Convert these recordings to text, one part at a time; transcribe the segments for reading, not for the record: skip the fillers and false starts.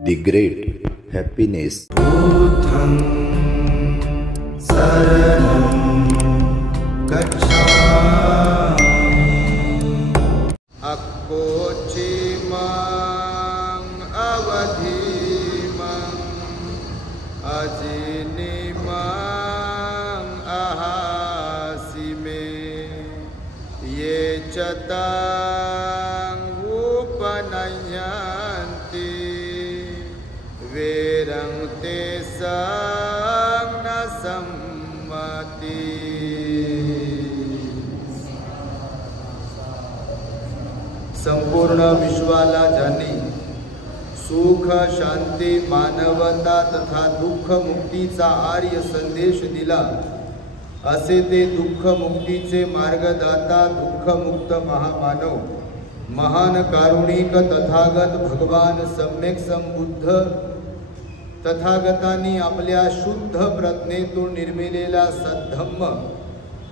The Great Happiness. बुद्धं शरणं गच्छामि। अक्कोचिमं अवधिमं अजिनिमं अहासि मे ये च तां उपनयन्ति वेरं ते न सम्मति। संपूर्ण विश्वाला ज्यांनी सुख शांती मानवता तथा दुःख मुक्तीचा आर्य संदेश दिला असे ते दुःख मुक्तीचे मार्गदाता दुःखमुक्त महामानव महान कारुणिक तथागत भगवान सम्यक संबुद्ध तथागतांनी आपल्या शुद्ध प्रज्ञेतून निर्मिलेला सद्धम्म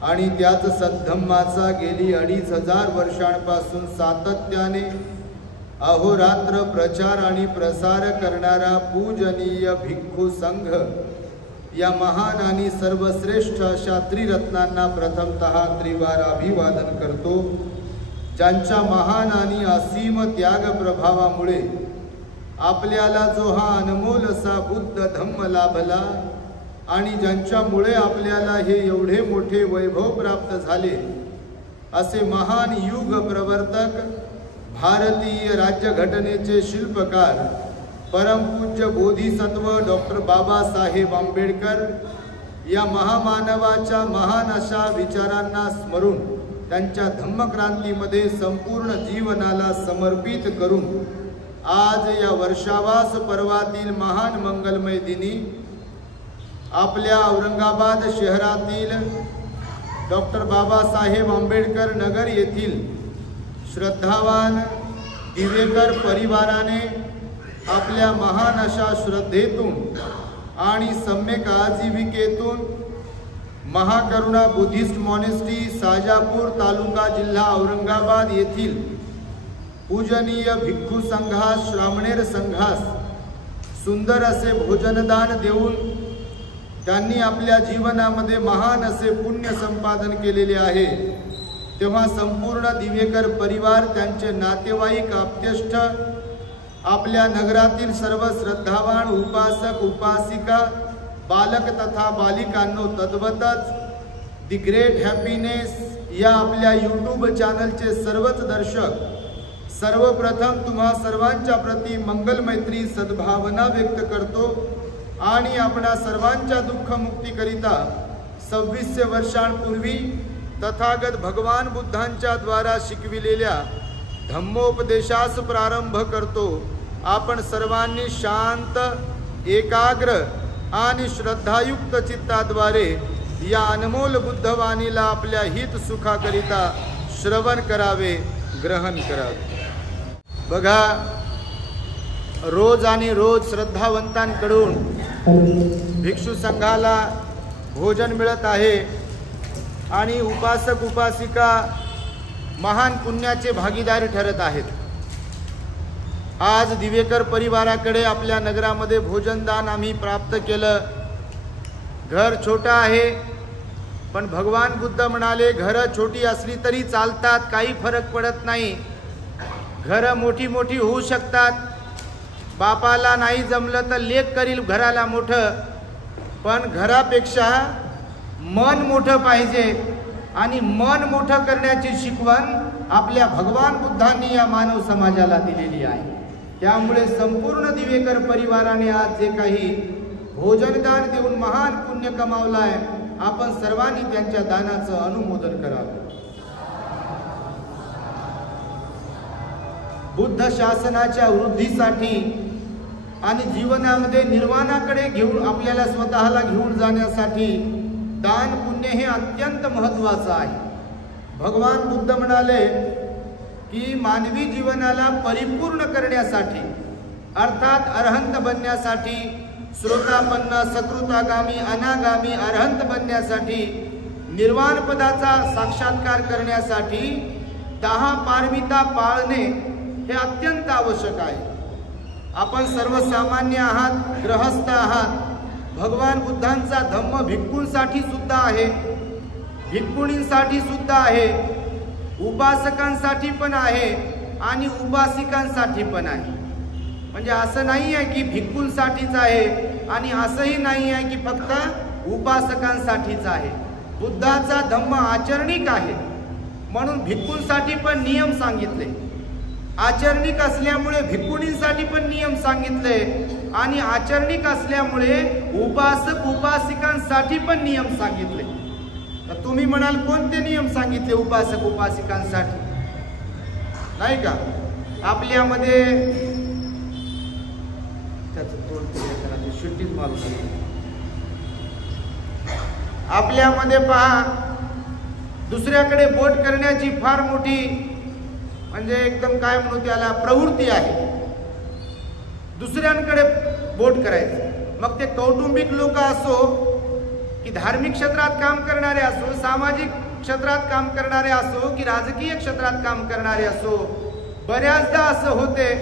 आणि त्याच सद्धम्माचा गेली 2500 वर्षांपासून सातत्याने अहोरात्र प्रचार आणि प्रसार करणारा पूजनीय भिक्खू संघ या महान आणि सर्वश्रेष्ठ अशा त्रिरत्नांना प्रथमतः त्रिवार अभिवादन करतो, ज्यांच्या महान आणि असीम त्याग प्रभावामुळे आपल्याला जो हा अनमोल असा बुद्ध धम्म लाभला आणि ज्यांच्यामुळे आपल्याला हे एवढे मोठे वैभव प्राप्त झाले असे महान युग प्रवर्तक भारतीय राज्यघटनेचे शिल्पकार परमपूज्य बोधिसत्व डॉक्टर बाबासाहेब आंबेडकर या महामानवाच्या महान अशा विचारांना स्मरून त्यांच्या धम्मक्रांतीमध्ये संपूर्ण जीवनाला समर्पित करून आज या वर्षावास पर्वातील महान मंगलमय दिनी आपल्या औरंगाबाद शहरातील डॉक्टर बाबासाहेब आंबेडकर नगर येथील श्रद्धावान दिवेकर परिवाराने आपल्या महान अशा श्रद्धेतून आणि सम्यक आजीविकेतून महाकरुणा बुद्धिस्ट मॉनेस्ट्री साजापूर तालुका जिल्हा औरंगाबाद येथील पूजनीय भिक्खू संघास श्रामणेर संघास सुंदर असे भोजनदान देऊन त्यांनी आपल्या जीवनामध्ये महान असे पुण्य संपादन केलेले आहे। तेव्हा संपूर्ण दिवेकर परिवार त्यांचे नातेवाईक आप्तेष्ट आपल्या नगरातील सर्व श्रद्धावान उपासक उपासिका बालक तथा बालिकांनो तद्वतच द ग्रेट हॅपीनेस या आपल्या यूट्यूब चॅनलचे सर्वच दर्शक सर्वप्रथम तुम्हा सर्वांच्या प्रती मंगल मैत्री सद्भावना व्यक्त करतो आणि आपणा सर्वांच्या दुःखमुक्तीकरिता 2600 वर्षांपूर्वी तथागत भगवान बुद्धांच्या द्वारा शिकविलेल्या धम्मोपदेशास प्रारंभ करतो। आपण सर्वांनी शांत एकाग्र आणि श्रद्धायुक्त चित्ताद्वारे या अनमोल बुद्धवाणीला आपल्या हित सुखाकरिता श्रवण करावे, ग्रहण करावे। बघा, रोज आणि रोज श्रद्धावंतांकडून भिक्षू संघाला भोजन मिळत आहे आणि उपासक उपासिका महान पुण्याचे भागीदार ठरत आहेत। आज दिवेकर परिवाराकडे आपल्या नगरामध्ये भोजनदान आम्ही प्राप्त केलं। घर छोटा आहे, पण भगवान बुद्ध म्हणाले घर छोटी असली तरी चालतात, काही फरक पडत नाही। घर मोठी मोठी होऊ शकतात, बापाला नाही जमलं तर लेक करील घराला मोठं, पण घरापेक्षा मन मोठं पाहिजे आणि मन मोठं करण्याची शिकवण आपल्या भगवान बुद्धांनी या मानव समाजाला दिलेली आहे। त्यामुळे संपूर्ण दिवेकर परिवाराने आज जे काही भोजनदान देऊन महान पुण्य कमावलं आहे, आपण सर्वांनी त्यांच्या दानाचं अनुमोदन करावं। बुद्ध शासनाच्या वृद्धीसाठी आणि जीवनामध्ये निर्वाणाकडे घेऊन आपल्याला स्वतःला घेऊन जाण्यासाठी दान पुण्य हे अत्यंत महत्त्वाचं आहे। भगवान बुद्ध म्हणाले की मानवी जीवनाला परिपूर्ण करण्यासाठी अर्थात अरहंत बनण्यासाठी श्रोतापन्न सकृतागामी अनागामी अरहंत बनण्यासाठी निर्वाण पदाचा साक्षात्कार करण्यासाठी 10 पारमिता पाळणे हे अत्यंत आवश्यक आहे। आपण सर्वसामान्य आहात, ग्रहस्थ आहात. भगवान बुद्धांचा धम्म भिक्खूंसाठी सुद्धा आहे, भिक्खुणींसाठी सुद्धा आहे, उपासकांसाठी पण आहे आणि उपासिकांसाठी पण आहे. म्हणजे असं नाही आहे की भिक्खूंसाठीच आहे आणि असंही नाही आहे की फक्त उपासकांसाठीच आहे. बुद्धाचा धम्म आचरणिक आहे म्हणून भिक्खूंसाठी पण नियम सांगितले, आचरणिक असल्यामुळे भिक्खुणींसाठी पण नियम सांगितले आणि आचरणिक असल्यामुळे उपासक उपासिकांसाठी पण नियम सांगितले. तर तुम्ही म्हणाल कोणते नियम सांगितले उपासक उपासिकांसाठी? नाही का आपल्यामध्ये शुद्धीच मारू आपल्यामध्ये पहा, दुसऱ्याकडे बोट करण्याची फार मोठी म्हणजे एकदम काय म्हणू त्याला प्रवृत्ती आहे. दुसऱ्यांकडे बोट करायचं, मग ते कौटुंबिक लोक असो की धार्मिक क्षेत्रात काम करणारे असो, सामाजिक क्षेत्रात काम करणारे असो की राजकीय क्षेत्रात काम करणारे असो. बऱ्याचदा असं होते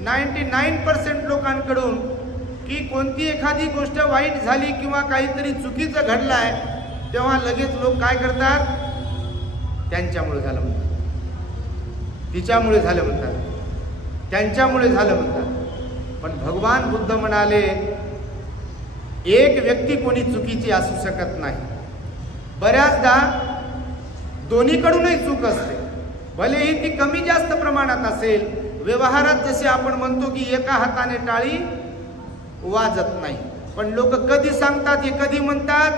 99% लोकांकडून की कोणती एखादी गोष्ट वाईट झाली किंवा काहीतरी चुकीचं घडलंय तेव्हा लगेच लोक काय करतात, त्यांच्यामुळे झालं म्हणतात, तिच्यामुळे झालं म्हणतात, त्यांच्यामुळे झालं म्हणतात. पण भगवान बुद्ध म्हणाले एक व्यक्ती कोणी चुकीची असू शकत नाही. बऱ्याचदा दोन्हीकडूनही चूक असते, भलेही ती कमी जास्त प्रमाणात असेल. व्यवहारात जसे आपण म्हणतो की एका हाताने टाळी वाजत नाही, पण लोक कधी सांगतात, हे कधी म्हणतात,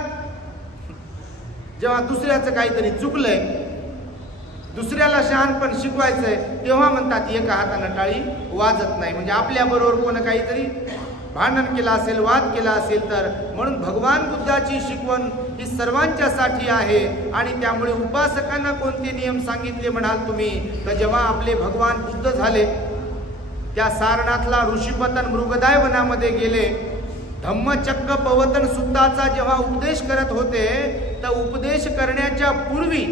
जेव्हा दुसऱ्याचं काहीतरी चुकलंय, दुसऱ्याला शहाणपण शिकवायचंय तेव्हा म्हणतात एका हाताने टाळी वाजत नाही. म्हणजे आपल्या बरोबर कोण काहीतरी भांडण केलं असेल, वाद केला असेल तर. म्हणून भगवान बुद्धाची शिकवण ही सर्वांच्यासाठी आहे आणि त्यामुळे उपासकांना कोणते नियम सांगितले म्हणाल तुम्ही, तर जेव्हा आपले भगवान बुद्ध झाले त्या सारनाथला ऋषीपतन मृगदाय वनामध्ये गेले, धम्मचक्क पवतन सुद्धाचा जेव्हा उपदेश करत होते तर उपदेश करण्याच्या पूर्वी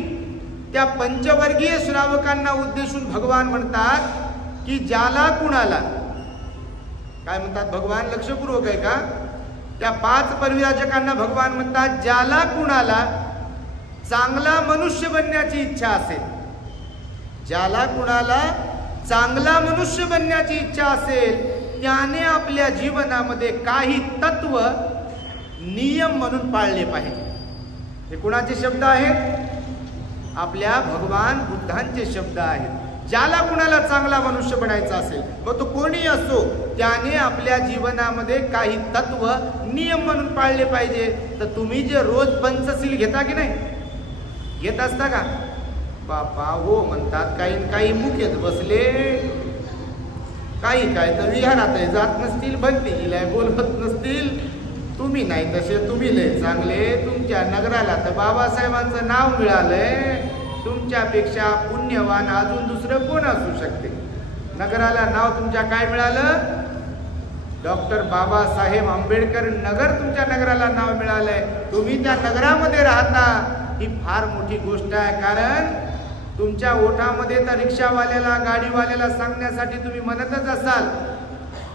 त्या पंचवर्गीय श्रावकांना उद्देशून भगवान म्हणतात की ज्याला कुणाला काय म्हणतात भगवान, लक्षपूर्वक आहे का? त्या 5 परिव्राजकांना भगवान म्हणतात ज्याला कुणाला चांगला मनुष्य बनण्याची इच्छा असेल, ज्याला कुणाला चांगला मनुष्य बनण्याची इच्छा असेल त्याने आपल्या जीवनामध्ये काही तत्व नियम म्हणून पाळले पाहिजे. हे कुणाचे शब्द आहेत? आपल्या भगवान बुद्धांचे शब्द आहेत. ज्याला कुणाला चांगला मनुष्य बनायचा असेल, मग तो कोणी असो, त्याने आपल्या जीवनामध्ये काही तत्व नियम म्हणून पाळले पाहिजे. तर तुम्ही जे रोज पंचशील घेता की नाही, घेत असता का? बापा हो म्हणतात, काही मुख्यच बसले, काही काय तर विहारात जात नसतील, भक्तीला बोलवत नसतील. तुम्ही नाही तसे, तुम्ही लय चांगले, तुमच्या नगराला तर बाबासाहेबांचं नाव मिळालंय, तुमच्यापेक्षा पुण्यवान अजून दुसरं कोण असू शकते? नगराला नाव तुमच्या काय मिळालं? डॉक्टर बाबासाहेब आंबेडकर नगर तुमच्या नगराला नाव मिळालंय. तुम्ही त्या नगरामध्ये राहता ही फार मोठी गोष्ट आहे. कारण तुमच्या ओठामध्ये तर रिक्षावाल्याला गाडीवाल्याला सांगण्यासाठी तुम्ही म्हणतच असाल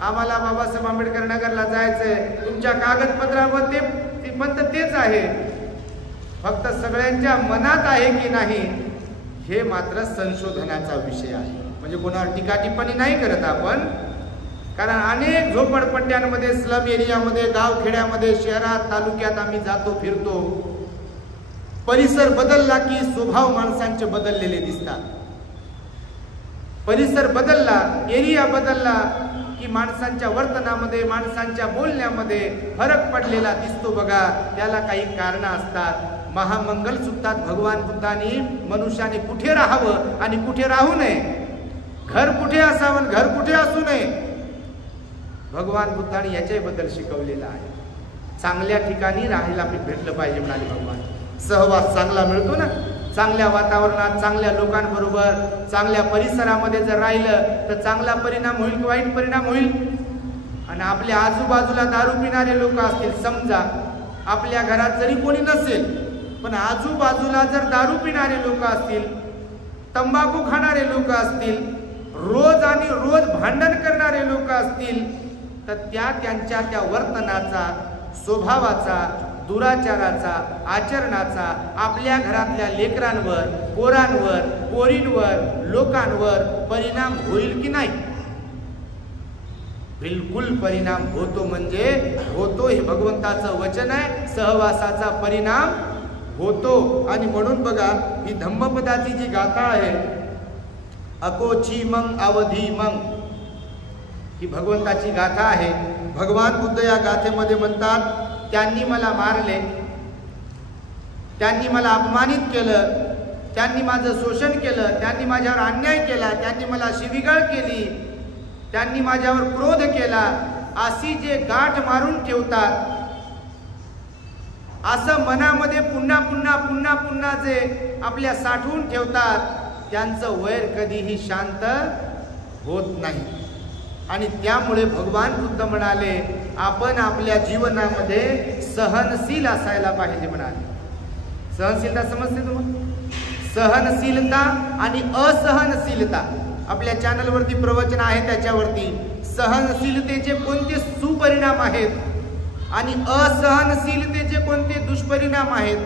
आम्हाला बाबासाहेब आंबेडकर नगरला जायचंय, तुमच्या कागदपत्रावर ते पण तेच आहे. फक्त सगळ्यांच्या मनात आहे की नाही हे मात्र संशोधनाचा विषय आहे. म्हणजे कोणावर टीका टिप्पणी नाही करत आपण, कारण अनेक झोपडपट्ट्यांमध्ये, स्लम एरियामध्ये, गावखेड्यामध्ये, शहरात, तालुक्यात आम्ही जातो फिरतो. परिसर बदलला की स्वभाव माणसांचे बदललेले दिसतात. परिसर बदलला, एरिया बदलला की माणसांच्या वर्तनामध्ये, माणसांच्या बोलण्यामध्ये फरक पडलेला दिसतो. बघा, त्याला काही कारणं असतात. महामंगल सूत्रात भगवान बुद्धांनी मनुष्याने कुठे राहावं आणि कुठे राहू नये, घर कुठे असावं, घर कुठे असू नये, भगवान बुद्धांनी याच्याबद्दल शिकवलेलं आहे. चांगल्या ठिकाणी राहायला भेटलं पाहिजे म्हणाले भगवान. सहवास चांगला मिळतो ना, चांगल्या वातावरणात, चांगल्या लोकांबरोबर, चांगल्या परिसरामध्ये जर राहिलं तर चांगला परिणाम होईल की वाईट परिणाम होईल? आणि आपल्या आजूबाजूला दारू पिणारे लोक असतील, समजा आपल्या घरात जरी कोणी नसेल पण आजूबाजूला जर दारू पिणारे लोक असतील, तंबाखू खाणारे लोक असतील, रोज आणि रोज भांडण करणारे लोक असतील तर त्यांच्या त्या वर्तनाचा, स्वभावाचा, दुराचाराचा, आचरणाचा आपल्या घरातल्या लेकरांवर, पोरांवर, पोरींवर, लोकांवर परिणाम होईल की नाही? बिलकुल परिणाम होतो, म्हणजे होतो. हे भगवंताचं वचन आहे. सहवासाचा परिणाम होतो. आणि म्हणून बघा, ही धम्मपदाची जी गाथा आहे, अकोची मग अवधी मग, ही भगवंताची गाथा आहे. भगवान बुद्ध या गाथेमध्ये म्हणतात, त्यांनी मला मारले, त्यांनी मला अपमानित केलं, त्यांनी माझं शोषण केलं, त्यांनी माझ्यावर अन्याय केला, त्यांनी मला शिवीगाळ केली, त्यांनी माझ्यावर क्रोध केला, अशी जे गाठ मारून ठेवतात, असं मनामध्ये पुन्हा पुन्हा पुन्हा पुन्हा जे आपल्या साठवून ठेवतात, त्यांचं वैर कधीही शांत होत नाही. आणि त्यामुळे भगवान बुद्ध म्हणाले, आपण आपल्या जीवनामध्ये सहनशील असायला पाहिजे म्हणाले. सहनशीलता समजते तुम्हाला? सहनशीलता आणि असहनशीलता, आपल्या चॅनलवरती प्रवचन आहे, त्याच्यावरती सहनशीलतेचे कोणते सुपरिणाम आहेत आणि असहनशीलतेचे कोणते दुष्परिणाम आहेत,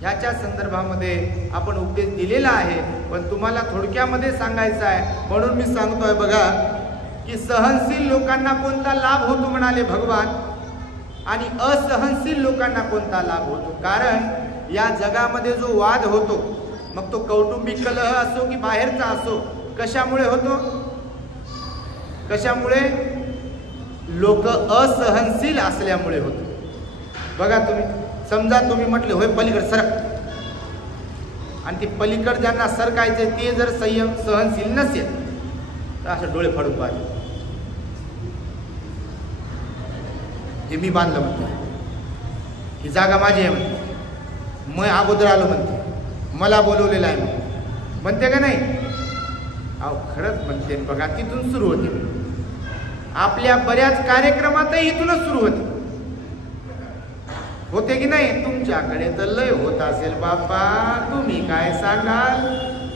ह्याच्या संदर्भामध्ये आपण उपदेश दिलेला आहे. पण तुम्हाला थोडक्यामध्ये सांगायचं आहे, म्हणून मी सांगतोय बघा, की सहनशील लोकांना कोणता लाभ होतो म्हणाले भगवान, आणि असहनशील लोकांना कोणता लाभ होतो. कारण या जगामध्ये जो वाद होतो, मग तो कौटुंबिक कलह असो की बाहेरचा असो, कशामुळे होतो? कशामुळे? लोक असहनशील असल्यामुळे होतो. बघा, तुम्ही समजा तुम्ही म्हटले, होय पलीकड सरक, आणि ती पलीकड ज्यांना सरकायचे ते जर सहनशील नसेल तर असं डोळे फाडून पाहिजे, हे मी बांधलं म्हणते, ही जागा माझी आहे म्हणते, मी अगोदर आलो म्हणते, मला बोलवलेलं आहे म्हणते का नाही? अहो खरंच म्हणते. बघा, तिथून सुरू होते. आपल्या बऱ्याच कार्यक्रमातही इथूनच सुरू होते की नाही? तुमच्याकडे तर लय होत असेल बाबा, तुम्ही काय सांगाल.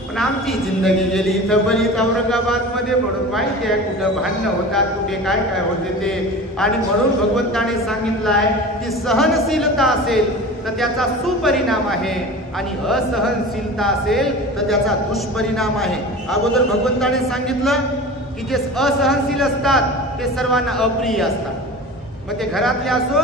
पण आमची जिंदगी गेली इथं बरीच औरंगाबादमध्ये, म्हणून माहिती आहे कुठं भांडणं होतात, कुठे काय काय होते ते. आणि म्हणून भगवंताने सांगितलं आहे की सहनशीलता असेल तर त्याचा सुपरिणाम आहे, आणि असहनशीलता असेल तर त्याचा दुष्परिणाम आहे. अगोदर भगवंताने सांगितलं की जे असहनशील असतात ते सर्वांना अप्रिय असतात, मग ते घरातले असो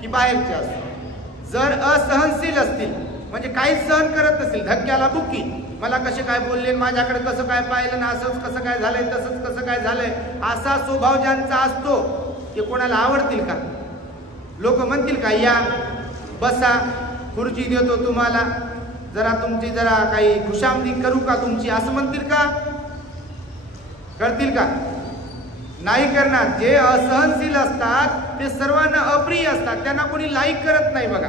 की बाहेरचे असो. जर असहनशील असतील, म्हणजे काहीच सहन करत नसेल, धक्क्याला बुक्की, मला कसे काय बोलले, माझ्याकडे कसं काय पाहिलं ना, असंच कसं काय झालंय, तसंच कसं काय झालंय, असा स्वभाव ज्यांचा असतो ते कोणाला आवडतील का? लोक म्हणतील का, या बसा, खुर्ची देतो तुम्हाला, जरा तुमची जरा काही खुशामदी करू का तुमची, असं म्हणतील का? करतील का? नाही करणार. जे असहनशील असतात ते सर्वांना अप्रिय असतात, त्यांना कोणी लाईक करत नाही बघा.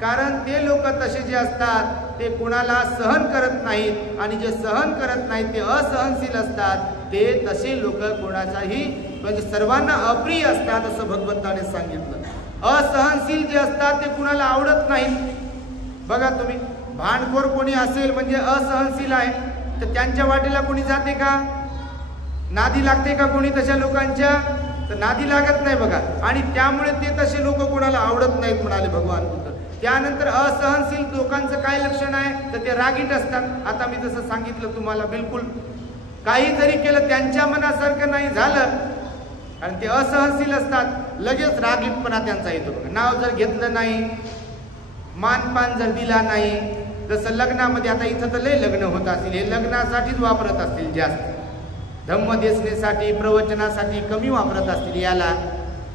कारण ते लोक तसे जे असतात ते कोणाला सहन करत नाहीत, आणि जे सहन करत नाहीत ते असहनशील असतात, ते तसे लोक कोणाचाही म्हणजे सर्वांना अप्रिय असतात, असं भगवंताने सांगितलं. असहनशील जे असतात ते कुणाला आवडत नाहीत. बघा तुम्ही, भांडखोर कोणी असेल म्हणजे असहनशील आहे, तर त्यांच्या वाटेला कोणी जाते का? नादी लागते का कोणी तशा लोकांच्या? तर नादी लागत नाही बघा. आणि त्यामुळे ते तसे लोक कोणाला आवडत नाहीत म्हणाले भगवान बुद्ध. त्यानंतर असहनशील लोकांचं काय लक्षण आहे, तर ते रागीट असतात. आता मी जसं सांगितलं तुम्हाला, बिलकुल काही जरी केलं त्यांच्या मनासारखं नाही झालं, कारण ते असहनशील असतात, लगेच रागीटपणा त्यांचा येतो बघा. नाव जर घेतलं नाही, मानपान जर दिला नाही, जसं लग्नामध्ये, आता इथं तर लय लग्न होत असतील, हे लग्नासाठीच वापरत असतील जास्त, धम्मदेशनेसाठी, प्रवचनासाठी कमी वापरत असतील याला,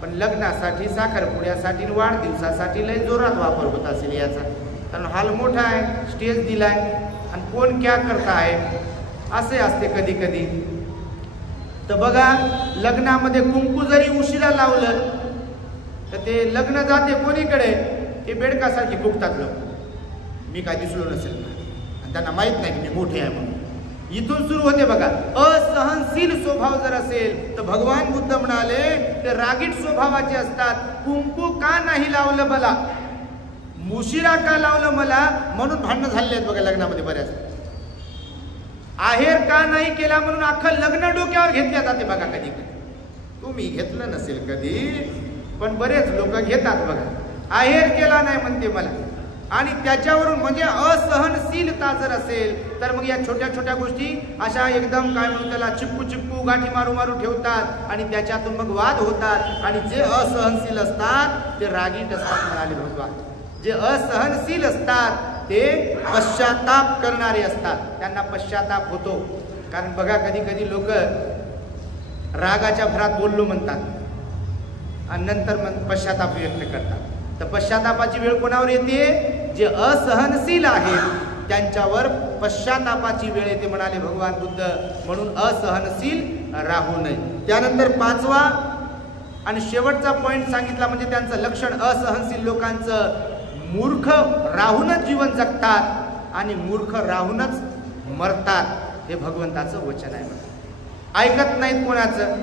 पण लग्नासाठी, साखरपुड्यासाठी, वाढदिवसासाठी लय जोरात वापर होत असेल याचा. कारण हॉल मोठा आहे, स्टेज दिलाय, आणि कोण क्या करता आहे असे असते कधी कधी. तर बघा, लग्नामध्ये कुंकू जरी उशिरा लावलं तर ते लग्न जाते कोणीकडे, ते बेडकासारखी फुकतात लोक. मी काय दिसलो नसेल, आणि त्यांना माहित नाही की मी मोठे आहे म्हणून. इथून सुरू होते बघा. असहनशील स्वभाव जर असेल तर भगवान बुद्ध म्हणाले ते रागीट स्वभावाचे असतात. कुंकू का नाही लावलं मला, उशिरा का लावलं मला, म्हणून भांडणं झालेले आहेत बघा लग्नामध्ये बऱ्याच. आहेर का नाही केला म्हणून अख्खं लग्न डोक्यावर घेतल्या जाते बघा. कधी कधी तुम्ही घेतलं नसेल कधी, पण बरेच लोक घेतात बघा. आहेर केला नाही म्हणते मला, आणि त्याच्यावरून म्हणजे असहनशीलता जर असेल तर मग या छोट्या छोट्या गोष्टी अशा एकदम काय म्हणून त्याला चिपकू चिपकू गाठी मारू मारू ठेवतात, आणि त्याच्यातून मग वाद होतात. आणि जे असहनशील असतात ते रागीट असतात म्हणाले भगवान. जे असहनशील असतात ते पश्चाताप करणारे असतात, त्यांना पश्चाताप होतो. कारण बघा कधी कधी लोक रागाच्या भरात बोललो म्हणतात आणि नंतर पश्चाताप व्यक्त करतात. तर पश्चातापाची वेळ कोणावर येते? जे असहनशील आहेत त्यांच्यावर पश्चातापाची वेळ येते म्हणाले भगवान बुद्ध. म्हणून असहनशील राहू नये. त्यानंतर 5वा आणि शेवटचा पॉइंट सांगितला म्हणजे त्यांचं लक्षण असहनशील लोकांचं मूर्ख राहूनच जीवन जगतात आणि मूर्ख राहूनच मरतात. हे भगवंताचं वचन आहे. ऐकत नाहीत कोणाचं,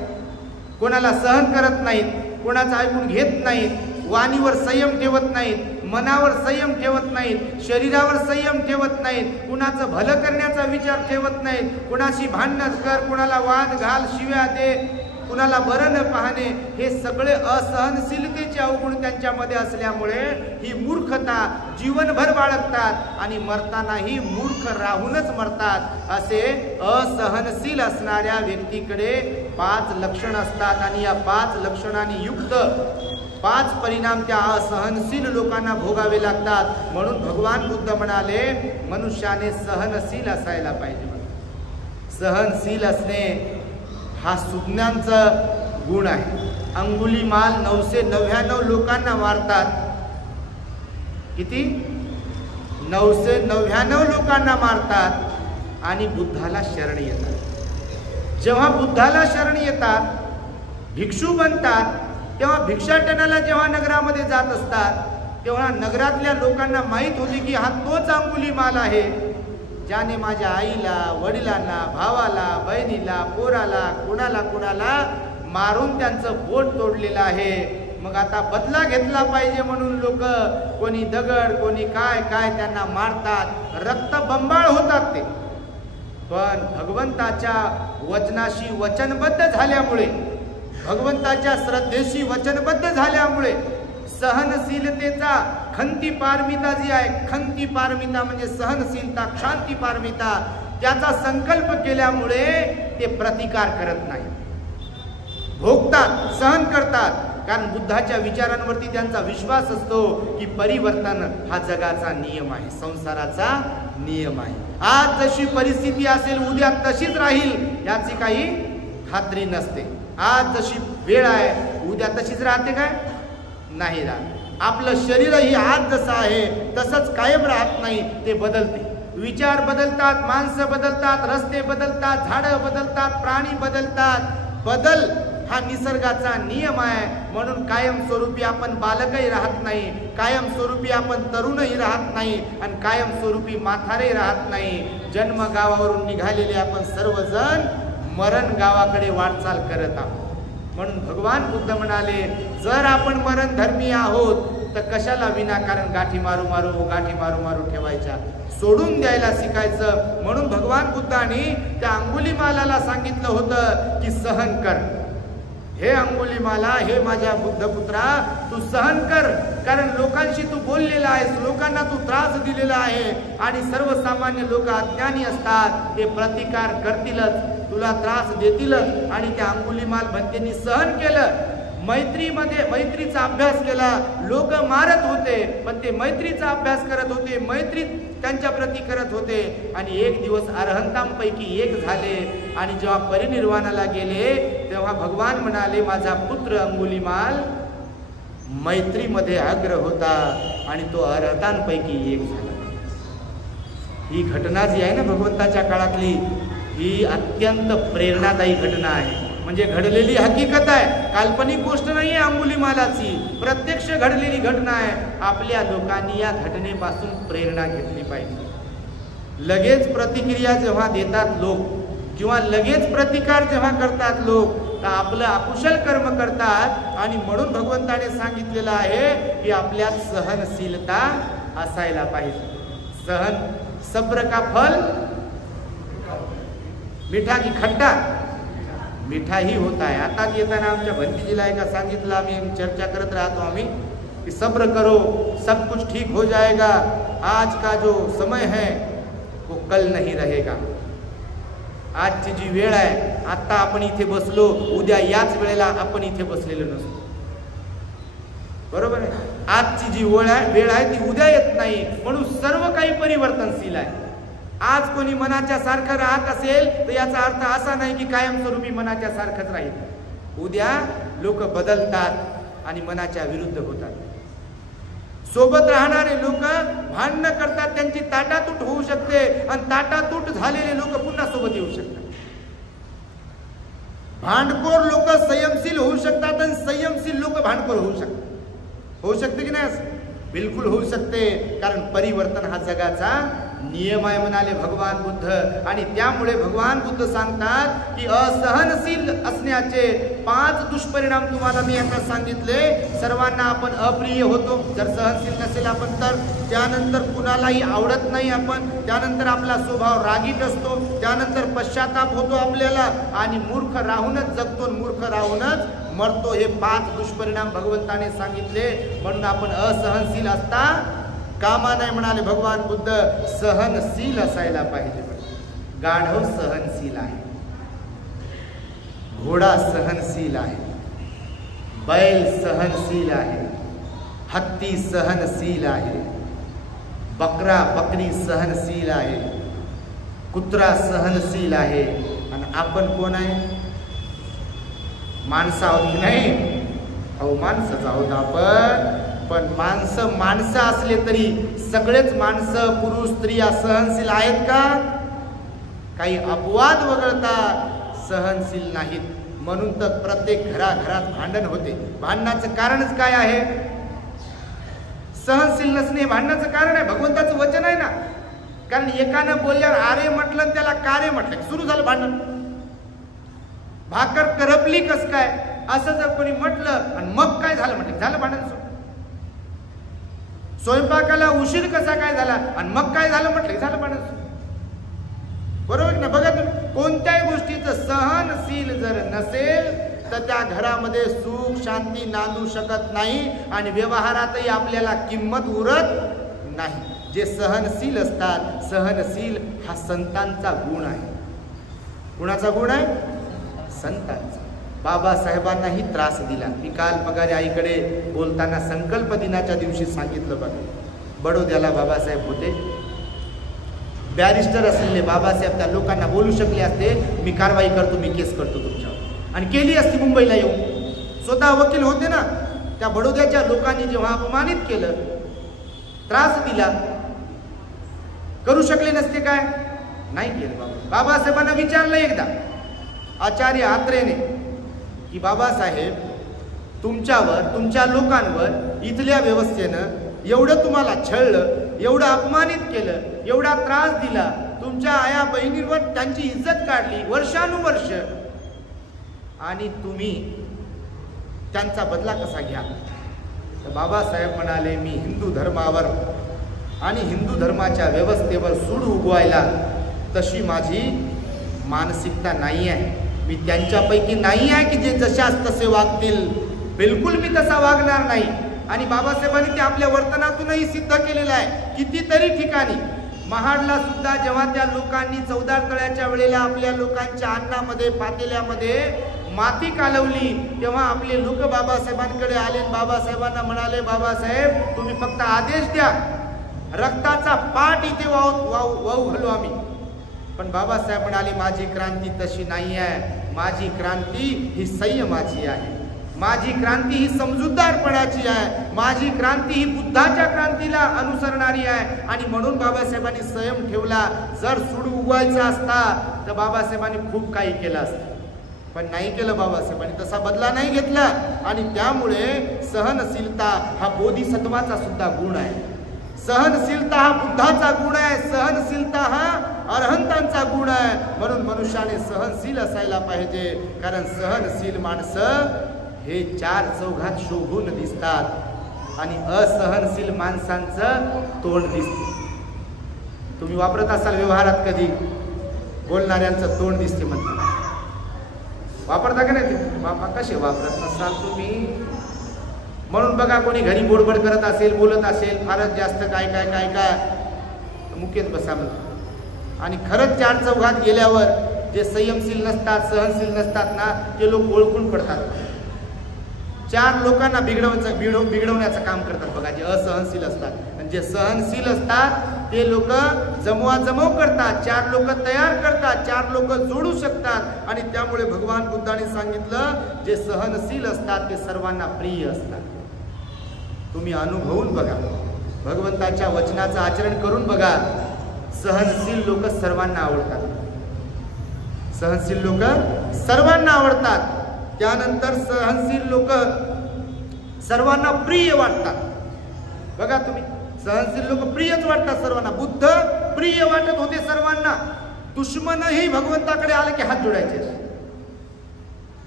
कोणाला सहन करत नाहीत, कोणाचं ऐकून घेत नाहीत, वाणीवर संयम ठेवत नाहीत, मनावर संयम ठेवत नाहीत, शरीरावर संयम ठेवत नाहीत, कुणाचं भलं करण्याचा विचार ठेवत नाहीत, कुणाशी भांडण कर, कुणाला वाद घाल, शिव्या दे, कुणाला बरं न पाहणे, हे सगळे असहनशीलतेचे अवगुण त्यांच्यामध्ये असल्यामुळे ही मूर्खता जीवनभर बाळगतात आणि मरतानाही मूर्ख राहूनच मरतात. असे असहनशील असणाऱ्या व्यक्तीकडे 5 लक्षण असतात आणि या 5 लक्षणांनी युक्त 5 परिणाम त्या असहनशील लोकांना भोगावे लागतात. म्हणून भगवान बुद्ध म्हणाले मनुष्याने सहनशील असायला पाहिजे. सहनशील असणे हा सुज्ञांचा गुण आहे. अंगुलीमाल 999 लोकांना मारतात. किती? 999 लोकांना मारतात आणि बुद्धाला शरण येतात. जेव्हा बुद्धाला शरण येतात, भिक्षू बनतात, तेव्हा भिक्षाटनाला जेव्हा नगरामध्ये जात असतात तेव्हा नगरातल्या लोकांना माहीत होते की हा तोच अंगुलीमाल आहे ज्याने माझ्या आईला, वडिलांना, भावाला, बहिणीला, पोराला, कोणाला मारून त्यांचं बोट तोडलेलं आहे. मग आता बदला घेतला पाहिजे म्हणून लोक कोणी दगड, कोणी काय काय त्यांना मारतात, रक्त बंबाळ होतात ते. पण भगवंताच्या वचनाशी वचनबद्ध झाल्यामुळे, भगवंताच्या श्रद्धेशी वचनबद्ध झाल्यामुळे सहनशीलतेचा खंती पारमिता जी आहे, खंती पारमिता म्हणजे सहनशीलता, क्षांती पारमिता, त्याचा संकल्प केल्यामुळे ते प्रतिकार करत नाही, भोगतात, सहन करतात. कारण बुद्धाच्या विचारांवरती त्यांचा विश्वास असतो की परिवर्तन हा जगाचा नियम आहे, संसाराचा नियम आहे. आज जशी परिस्थिती असेल उद्या तशीच राहील याची काही खात्री नसते. आज जशी वेळ आहे उद्या तशीच राहते काय? नाही राहत. आपलं शरीरही आज जसं आहे तसंच कायम राहत नाही, ते बदलते. विचार बदलतात, माणसं बदलतात, रस्ते बदलतात, झाडं बदलतात, प्राणी बदलतात. बदल हा निसर्गाचा नियम आहे. म्हणून कायमस्वरूपी आपण बालकही राहत नाही, कायमस्वरूपी आपण तरुणही राहत नाही आणि कायमस्वरूपी म्हातारे राहत नाही. जन्म गावावरून निघालेले आपण सर्वजण मरण गावाकडे वाटचाल करत आहोत. म्हणून भगवान बुद्ध म्हणाले जर आपण मरण धर्मी आहोत तर कशाला विनाकारण गाठी मारू मारू ठेवायच्या, सोडून द्यायला शिकायचं. म्हणून भगवान बुद्धाने त्या अंगुलीमालाला सांगितलं होतं की सहन कर. हे अंगुलीमाला, हे माझ्या बुद्धपुत्रा, तू सहन कर. कारण लोकांशी तू बोललेला आहेस, लोकांना तू त्रास दिलेला आहे आणि सर्वसामान्य लोक अज्ञानी असतात, ते प्रतिकार करतीलच, तुला त्रास देतीलच. आणि त्या अंगुलीमाल भंतेंनी सहन केलं. मैत्रीचा अभ्यास केला. लोक मारत होते पण ते मैत्रीचा अभ्यास करत होते, मैत्री त्यांच्या प्रती करत होते. आणि एक दिवस अरहंतांपैकी एक झाले आणि जेव्हा परिनिर्वाणाला गेले तेव्हा भगवान म्हणाले माझा पुत्र अंगुलीमाल मैत्रीमध्ये अग्र होता आणि तो अरहतांपैकी एक झाला. ही घटना जी आहे ना भगवंताच्या काळातली, ही अत्यंत प्रेरणादायी घटना आहे. म्हणजे घडलेली हकीकत आहे, काल्पनिक गोष्ट नाही आहे. अंगुलीमालाची प्रत्यक्ष घडलेली घटना आहे. आपल्या लोकांनी या घटनेपासून प्रेरणा घेतली पाहिजे. लगेच प्रतिक्रिया जेव्हा देतात लोक किंवा लगेच प्रतिकार जेव्हा करतात लोक तर आपलं अकुशल कर्म करतात. आणि म्हणून भगवंताने सांगितलेलं आहे की आपल्यात सहनशीलता असायला पाहिजे. सहन सब्र का फल मीठा की खट्टा? मिठाही होता है. आताच येताना आमच्या भंतीजीला एका सांगितलं, आम्ही चर्चा करत राहतो आम्ही कि सब्र करो सब कुछ ठीक हो जाएगा. आज का जो समय है वो कल नहीं रहेगा. आजची जी वेळ आहे, आता आपण इथे बसलो, उद्या याच वेळेला आपण इथे बसलेलो नसतो. बरोबर आहे. आजची जी वेळ आहे ती उद्या येत नाही, म्हणून सर्व काही परिवर्तनशील आहे. आज कोणी मनाच्या सारखं राहत असेल तर याचा अर्थ असा नाही की कायमस्वरूपी मनाच्या सारखंच राहील. उद्या लोक बदलतात आणि मनाच्या विरुद्ध होतात. सोबत राहणारे लोक भांडण करतात, त्यांची ताटातूट होऊ शकते आणि ताटातूट झालेले लोक पुन्हा सोबत येऊ शकतात. भांडखोर लोक संयमशील होऊ शकतात आणि संयमशील लोक भांडखोर होऊ शकतात. होऊ शकते की नाही? असं बिलकुल होऊ शकते, कारण परिवर्तन हा जगाचा नियम आहे म्हणाले भगवान बुद्ध. आणि त्यामुळे भगवान बुद्ध सांगतात की असहनशील असण्याचे 5 दुष्परिणाम तुम्हाला मी आता सांगितले. सर्वांना आपण अप्रिय होतो जर सहनशील नसेल आपण तर. त्यानंतर कुणालाही आवडत नाही आपण. त्यानंतर आपला स्वभाव रागीट असतो. त्यानंतर पश्चाताप होतो आपल्याला आणि मूर्ख राहूनच जगतो, मूर्ख राहूनच मरतो. हे 5 दुष्परिणाम भगवंताने सांगितले. म्हणून आपण असहनशील असता कामा नाही म्हणाले भगवान बुद्ध. सहनशील असायला पाहिजे. गाढव सहनशील आहे, घोडा सहनशील आहे, बैल सहनशील आहे, हत्ती सहनशील आहे, बकरा बकरी सहनशील आहे, कुत्रा सहनशील आहे. आणि आपण कोण आहे? माणसं आहोत की नाही? अहो माणसंच आहोत आपण. पण माणसं असले तरी सगळेच माणसं, पुरुष स्त्रिया सहनशील आहेत का? काही अपवाद वगळता सहनशील नाहीत. म्हणून तर प्रत्येक घराघरात भांडण होते. भांडणाचं कारणच काय आहे? सहनशील नसणे भांडणाचं कारण आहे. भगवंताचं वचन आहे ना. कारण एकानं बोलल्यावर आरे म्हटलं, त्याला कारे म्हटलं, सुरू झालं भांडण. भाकर करपली कस काय असं जर कोणी म्हटलं आणि मग काय झालं म्हटलं, झालं भांडण सुरू. स्वयंपाकाला उशीर कसा काय झाला आणि मग काय झालं म्हटलं, झालं भांडण सुरू. बरोबर ना? बघा तुम्ही, कोणत्याही गोष्टीचं सहनशील जर नसेल तर त्या घरामध्ये सुख शांती नांदू शकत नाही आणि व्यवहारातही आपल्याला किंमत उरत नाही. जे सहनशील असतात, सहनशील हा संतांचा गुण आहे. कुणाचा गुण आहे? संतांचा. बाबासाहेबांनाही त्रास दिला. मी काल पगारे आईकडे बोलताना संकल्प दिनाच्या दिवशी सांगितलं. बघा, बडोद्याला बाबासाहेब होते, बॅरिस्टर असलेले बाबासाहेब त्या लोकांना बोलू शकले असते, मी कारवाई करतो, मी केस करतो तुमच्यावर, आणि केली असती मुंबईला येऊन. स्वतः वकील होते ना. त्या बडोद्याच्या लोकांनी जेव्हा अपमानित केलं, त्रास दिला, करू शकले नसते काय? नाही केलं. बाबासाहेबांना विचारलं एकदा आचार्य आत्रेने की बाबासाहेब, तुमच्यावर, तुमच्या लोकांवर इथल्या व्यवस्थेनं एवढं तुम्हाला छळलं, एवढं अपमानित केलं, एवढा त्रास दिला, तुमच्या आया बहिणींवर त्यांची इज्जत काढली वर्षानुवर्ष, आणि तुम्ही त्यांचा बदला कसा घ्या? तर बाबासाहेब म्हणाले, मी हिंदू धर्मावर आणि हिंदू धर्माच्या व्यवस्थेवर सूड उगवायला तशी माझी मानसिकता नाही आहे. मी त्यांच्यापैकी नाही आहे की जे जशाच तसे वागतील. बिलकुल मी तसा वागणार नाही. आणि बाबासाहेबांनी ते आपल्या वर्तनातूनही सिद्ध केलेलं आहे. कितीतरी ठिकाणी महाडला सुद्धा जेव्हा त्या लोकांनी 14 तळ्याच्या वेळेला आपल्या लोकांच्या अन्नामध्ये, पातेल्यामध्ये माती कालवली, तेव्हा आपले लोक बाबासाहेबांकडे आले. बाबासाहेबांना म्हणाले, बाबासाहेब तुम्ही फक्त आदेश द्या, रक्ताचा पाट इथे वाहू घालू आम्ही. पण बाबासाहेब म्हणाले, माझी क्रांती तशी नाही आहे. माझी क्रांती ही संयमाची आहे. माझी क्रांती ही समजूतदारपणाची आहे. माझी क्रांती ही बुद्धाच्या क्रांतीला अनुसरणारी आहे. आणि म्हणून बाबासाहेबांनी संयम ठेवला. जर सूड उगवायचा असता तर बाबासाहेबांनी खूप काही केलं असतं, पण नाही केलं. बाबासाहेबांनी तसा बदला नाही घेतला. आणि त्यामुळे सहनशीलता हा बोधिसत्वाचा सुद्धा गुण आहे. सहनशीलता हा बुद्धाचा गुण आहे. सहनशीलता हा अरहंतांचा गुण आहे. म्हणून मनुष्याने सहनशील असायला पाहिजे. कारण सहनशील माणसं हे 4 चौघात शोभून दिसतात आणि असहनशील माणसांचं तोंड दिसतं. तुम्ही वापरत असाल व्यवहारात कधी बोलणाऱ्यांचं तोंड दिसते म्हणतात. वापरता का नाही ते? बापा कसे वापरत नसाल तुम्ही. म्हणून बघा कोणी घरी बोडबड करत असेल, बोलत असेल फारच जास्त काय काय काय काय मुख्यच बसा म्हणतात. आणि खरंच चार चौघात गेल्यावर जे संयमशील नसतात, सहनशील नसतात ना, ते लोक ओळखून पडतात. चार लोकांना बिघडवण्याचं काम करतात बघा, जे असहनशील असतात. आणि जे सहनशील असतात ते लोक जमवाजमव करतात, चार लोक तयार करतात, चार लोक जोडू शकतात. आणि त्यामुळे भगवान बुद्धाने सांगितलं, जे सहनशील असतात ते सर्वांना प्रिय असतात. तुम्ही अनुभवून बघा, भगवंताच्या वचनाचं आचरण करून बघा. सहनशील लोक सर्वांना आवडतात. सहनशील लोक सर्वांना आवडतात. त्यानंतर सहनशील लोक सर्वांना प्रिय वाटतात. बघा तुम्ही, सहनशील लोक प्रियच वाटतात सर्वांना. बुद्ध प्रिय वाटत होते सर्वांना. दुश्मनही भगवंताकडे आले की हात जोडायचे.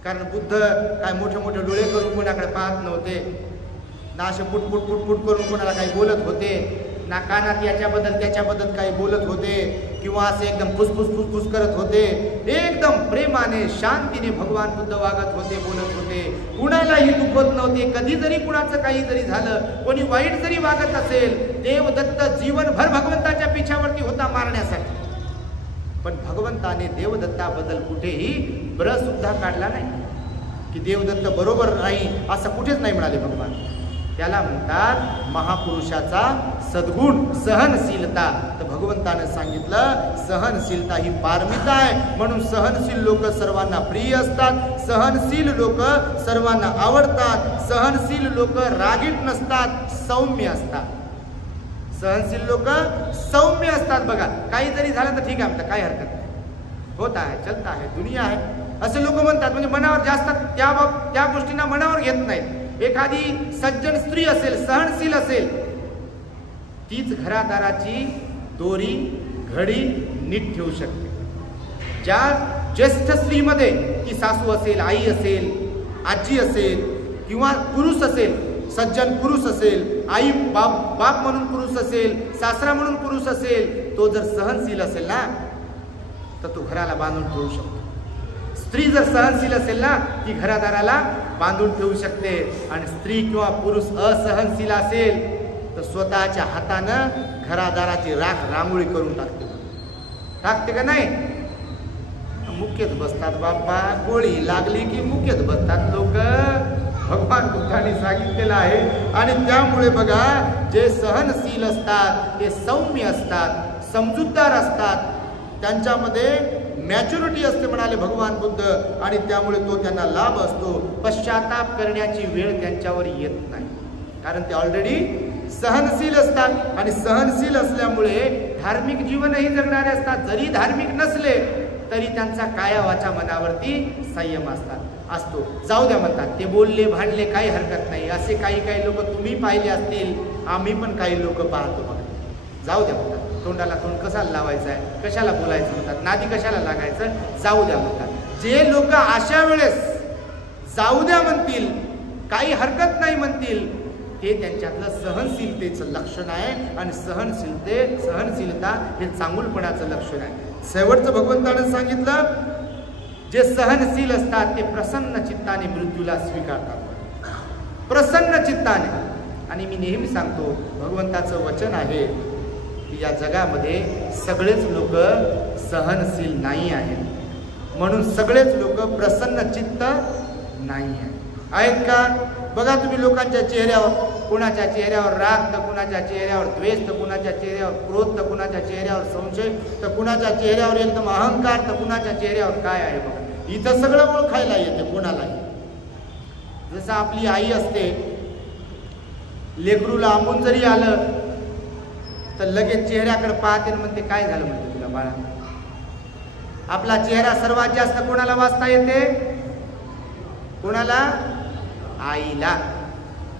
कारण बुद्ध काय मोठे मोठे डोळे करून कोणाकडे पाहत नव्हते, ना असे पुटपुट पुटपुट करून कोणाला काही बोलत होते, ना कानात याच्याबद्दल त्याच्याबद्दल काही बोलत होते, किंवा असे एकदम फुसफुस फुसफुस करत होते. एकदम प्रेमाने शांतीने भगवान बुद्ध वागत होते, बोलत होते. कुणालाही दुखवत नव्हते. कधी जरी कुणाचं काही जरी झालं, कोणी वाईट जरी वागत असेल, देवदत्त जीवनभर भगवंताच्या पिछावरती होता मारण्यासाठी. पण भगवंताने देवदत्ताबद्दल कुठेही ब्र सुद्धा काढला नाही की देवदत्त बरोबर नाही, असं कुठेच नाही म्हणाले भगवान. त्याला म्हणतात महापुरुषाचा सद्गुण सहनशीलता. तर भगवंतानं सांगितलं सहनशीलता ही पारमिता आहे. म्हणून सहनशील लोक सर्वांना प्रिय असतात, सहनशील लोक सर्वांना आवडतात, सहनशील लोक रागीट नसतात, सौम्य असतात. सहनशील लोक सौम्य असतात. बघा, काही जरी झालं तर ठीक आहे म्हणतात, काही हरकत नाही, होत आहे, चलता आहे, दुनिया आहे, असे लोक म्हणतात. म्हणजे मनावर जास्त त्या गोष्टींना मनावर घेत नाहीत. एखादी सज्जन स्त्री असेल, सहनशील असेल, तीच घरादाराची दोरी घडी नीट ठेवू शकते. ज्या ज्येष्ठ स्त्रीमध्ये, ती सासू असेल, आई असेल, आजी असेल, किंवा पुरुष असेल, सज्जन पुरुष असेल, आई बाप म्हणून पुरुष असेल, सासरा म्हणून पुरुष असेल, तो जर सहनशील असेल ना, तर तो घराला बांधून ठेवू शकतो. स्त्री जर सहनशील असेल ना, ती घरादाराला बांधून ठेवू शकते. आणि स्त्री किंवा पुरुष असहनशील असेल तर स्वतःच्या हातानं घरादाराची राख रांगोळी करून टाकते का नाही? मुख्यच बसतात बाप्पा, गोळी लागली की मुख्यच बसतात लोक. भगवान बुद्धाने सांगितलेलं आहे. आणि त्यामुळे बघा, जे सहनशील असतात ते सौम्य असतात, समजूतदार असतात, त्यांच्यामध्ये मॅच्युरिटी असते म्हणाले भगवान बुद्ध. आणि त्यामुळे तो त्यांना लाभ असतो. पश्चाताप करण्याची वेळ त्यांच्यावर येत नाही, कारण ते ऑलरेडी सहनशील असतात. आणि सहनशील असल्यामुळे धार्मिक जीवनही जगणारे असतात. जरी धार्मिक नसले तरी त्यांचा काया वाचा मनावरती संयम असतो. जाऊ द्या म्हणतात, ते बोलले भांडले काही हरकत नाही. असे काही लोक तुम्ही पाहिले असतील, आम्ही पण काही लोक पाहतो. बघा, जाऊ द्या म्हणतात, तोंडाला तोंड कशाला लावायचं आहे, कशाला बोलायचं म्हणतात, नादी कशाला लागायचं, जाऊ द्या म्हणतात. जे लोक अशा वेळेस जाऊ द्या म्हणतील, काही हरकत नाही म्हणतील, ते त्यांच्यातलं सहनशीलतेचं लक्षण आहे. आणि सहनशीलता हे चांगुलपणाचं लक्षण आहे. शेवटचं भगवंतानं सांगितलं, जे सहनशील असतात ते प्रसन्न चित्ताने मृत्यूला स्वीकारतात, प्रसन्न चित्ताने. आणि मी नेहमी सांगतो, भगवंताचं वचन आहे की या जगामध्ये सगळेच लोक सहनशील नाही आहेत, म्हणून सगळेच लोक प्रसन्न चित्त नाही आहेत का? बघा तुम्ही लोकांच्या चेहऱ्यावर, कुणाच्या चेहऱ्यावर राग तर कुणाच्या चेहऱ्यावर द्वेष, तर कुणाच्या चेहऱ्यावर क्रोध, तर कुणाच्या चेहऱ्यावर संशय, तर कुणाच्या चेहऱ्यावर एकदम अहंकार, तर कुणाच्या चेहऱ्यावर काय आहे. बघा, इथं सगळं ओळखायला येते कोणालाही. जसं आपली आई असते, लेकरूला आंबून जरी आलं तर लगेच चेहऱ्याकडे पाहते, म्हणते काय झालं म्हणते तुला बाळा. आपला चेहरा सर्वात जास्त कोणाला वाचता येते? कोणाला? आईला.